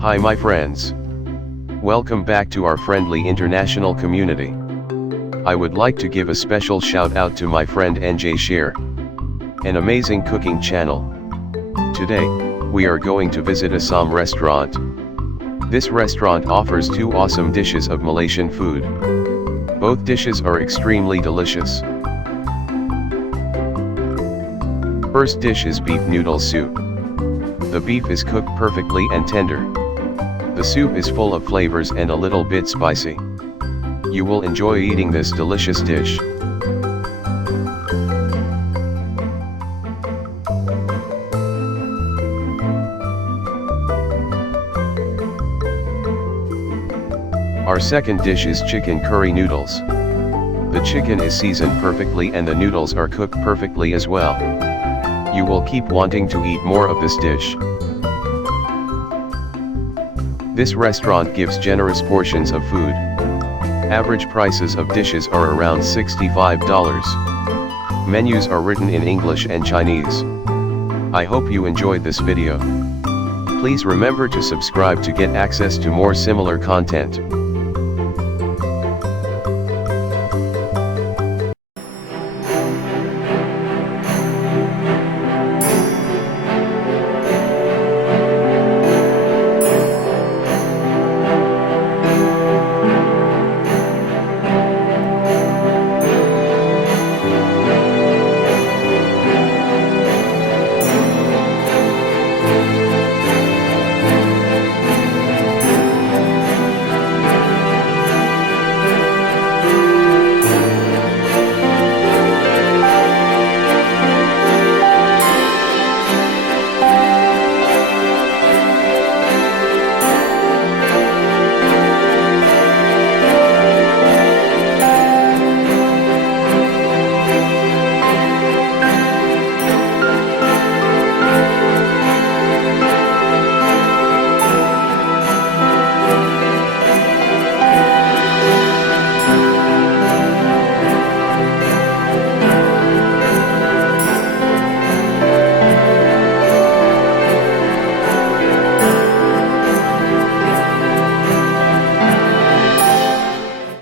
Hi my friends. Welcome back to our friendly international community. I would like to give a special shout out to my friend NJ Share, an amazing cooking channel. Today, we are going to visit Asam restaurant. This restaurant offers two awesome dishes of Malaysian food. Both dishes are extremely delicious. First dish is beef noodle soup. The beef is cooked perfectly and tender. The soup is full of flavors and a little bit spicy. You will enjoy eating this delicious dish. Our second dish is chicken curry noodles. The chicken is seasoned perfectly and the noodles are cooked perfectly as well. You will keep wanting to eat more of this dish. This restaurant gives generous portions of food. Average prices of dishes are around $65. Menus are written in English and Chinese. I hope you enjoyed this video. Please remember to subscribe to get access to more similar content.